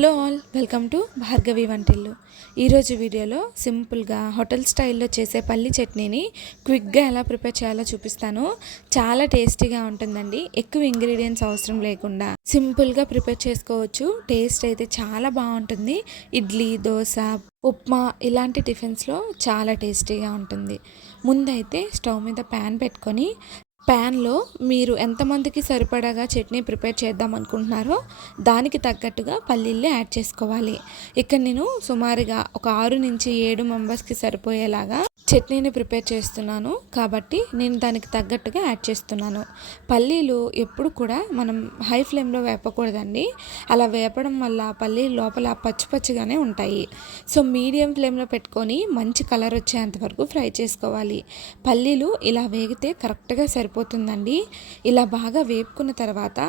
Hello all welcome to Bhargavi వంటిల్లు. ఈరోజు వీడియోలో సింపుల్గా హోటల్ స్టైల్లో చేసే పల్లి చట్నీని క్విక్గా ఎలా ప్రిపేర్ చేయాలో చూపిస్తాను. చాలా టేస్టీగా ఉంటుందండి. ఎక్కువ ఇంగ్రీడియంట్స్ అవసరం లేకుండా సింపుల్గా ప్రిపేర్ చేసుకోవచ్చు. టేస్ట్ అయితే చాలా బాగుంటుంది. ఇడ్లీ దోశ ఉప్మా ఇలాంటి టిఫిన్స్లో చాలా టేస్టీగా ఉంటుంది. ముందైతే స్టవ్ మీద ప్యాన్ పెట్టుకొని ప్యాన్లో మీరు ఎంతమందికి సరిపడగా చట్నీ ప్రిపేర్ చేద్దాం అనుకుంటున్నారో దానికి తగ్గట్టుగా పల్లీలు యాడ్ చేసుకోవాలి. ఇక్కడ నేను సుమారుగా ఒక ఆరు నుంచి ఏడు మెంబర్స్కి సరిపోయేలాగా చట్నీని ప్రిపేర్ చేస్తున్నాను. కాబట్టి నేను దానికి తగ్గట్టుగా యాడ్ చేస్తున్నాను. పల్లీలు ఎప్పుడు కూడా మనం హై ఫ్లేమ్లో వేపకూడదండి. అలా వేపడం వల్ల పల్లీలు లోపల పచ్చి పచ్చిగానే ఉంటాయి. సో మీడియం ఫ్లేమ్లో పెట్టుకొని మంచి కలర్ వచ్చేంత వరకు ఫ్రై చేసుకోవాలి. పల్లీలు ఇలా వేగితే కరెక్ట్గా సరిపోతుందండి. ఇలా బాగా వేపుకున్న తర్వాత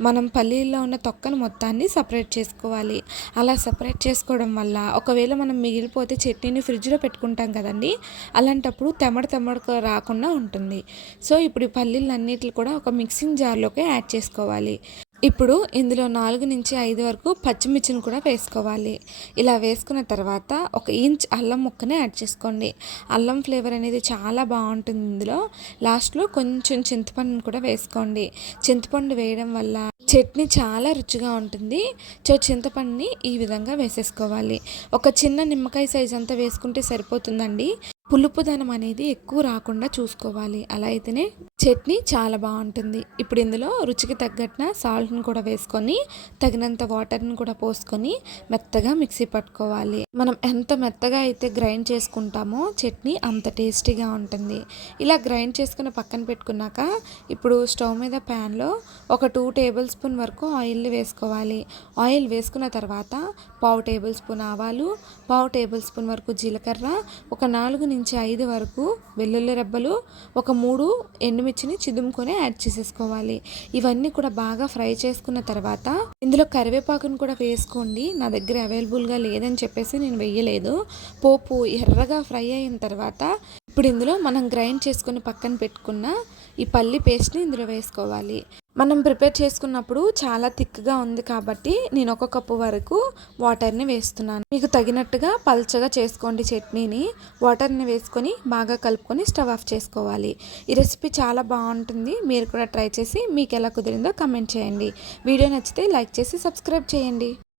మనం పల్లీల్లో ఉన్న తొక్కను మొత్తాన్ని సపరేట్ చేసుకోవాలి. అలా సపరేట్ చేసుకోవడం వల్ల ఒకవేళ మనం మిగిలిపోతే చట్నీని ఫ్రిడ్జ్లో పెట్టుకుంటాం కదండి. అలాంటప్పుడు తెమ్మడ తెమ్మడకు రాకుండా ఉంటుంది. సో ఇప్పుడు ఈ కూడా ఒక మిక్సింగ్ జార్లోకి యాడ్ చేసుకోవాలి. ఇప్పుడు ఇందులో నాలుగు నుంచి ఐదు వరకు పచ్చిమిర్చిని కూడా వేసుకోవాలి. ఇలా వేసుకున్న తర్వాత ఒక ఇంచ్ అల్లం ముక్కని యాడ్ చేసుకోండి. అల్లం ఫ్లేవర్ అనేది చాలా బాగుంటుంది ఇందులో. లాస్ట్లో కొంచెం చింతపండుని కూడా వేసుకోండి. చింతపండు వేయడం వల్ల చట్నీ చాలా రుచిగా ఉంటుంది. సో చింతపండుని ఈ విధంగా వేసేసుకోవాలి. ఒక చిన్న నిమ్మకాయ సైజ్ అంతా వేసుకుంటే సరిపోతుందండి. పులుపుదనం అనేది ఎక్కువ రాకుండా చూసుకోవాలి. అలా అయితేనే చట్నీ చాలా బాగుంటుంది. ఇప్పుడు ఇందులో రుచికి తగ్గట్న సాల్ట్ని కూడా వేసుకొని తగినంత వాటర్ని కూడా పోసుకొని మెత్తగా మిక్సీ పట్టుకోవాలి. మనం ఎంత మెత్తగా అయితే గ్రైండ్ చేసుకుంటామో చట్నీ అంత టేస్టీగా ఉంటుంది. ఇలా గ్రైండ్ చేసుకుని పక్కన పెట్టుకున్నాక ఇప్పుడు స్టవ్ మీద ప్యాన్లో ఒక టూ టేబుల్ స్పూన్ వరకు ఆయిల్ని వేసుకోవాలి. ఆయిల్ వేసుకున్న తర్వాత పావు టేబుల్ స్పూన్ ఆవాలు పావు టేబుల్ స్పూన్ వరకు జీలకర్ర ఒక నాలుగు నుంచి ఐదు వరకు వెల్లుల్లి రెబ్బలు ఒక మూడు ఎండుమిర్చిని చిదుముకొని యాడ్ చేసేసుకోవాలి. ఇవన్నీ కూడా బాగా ఫ్రై చేసుకున్న తర్వాత ఇందులో కరివేపాకును కూడా వేసుకోండి. నా దగ్గర అవైలబుల్గా లేదని చెప్పేసి నేను వెయ్యలేదు. పోపు ఎర్రగా ఫ్రై అయిన తర్వాత ఇప్పుడు ఇందులో మనం గ్రైండ్ చేసుకుని పక్కన పెట్టుకున్న ఈ పల్లి పేస్ట్ని ఇందులో వేసుకోవాలి. మనం ప్రిపేర్ చేసుకున్నప్పుడు చాలా థిక్గా ఉంది కాబట్టి నేను ఒక కప్పు వరకు వాటర్ని వేస్తున్నాను. మీకు తగినట్టుగా పల్చగా చేసుకోండి చట్నీని. వాటర్ని వేసుకొని బాగా కలుపుకొని స్టవ్ ఆఫ్ చేసుకోవాలి. ఈ రెసిపీ చాలా బాగుంటుంది. మీరు కూడా ట్రై చేసి మీకు ఎలా కుదిరిందో కమెంట్ చేయండి. వీడియో నచ్చితే లైక్ చేసి సబ్స్క్రైబ్ చేయండి.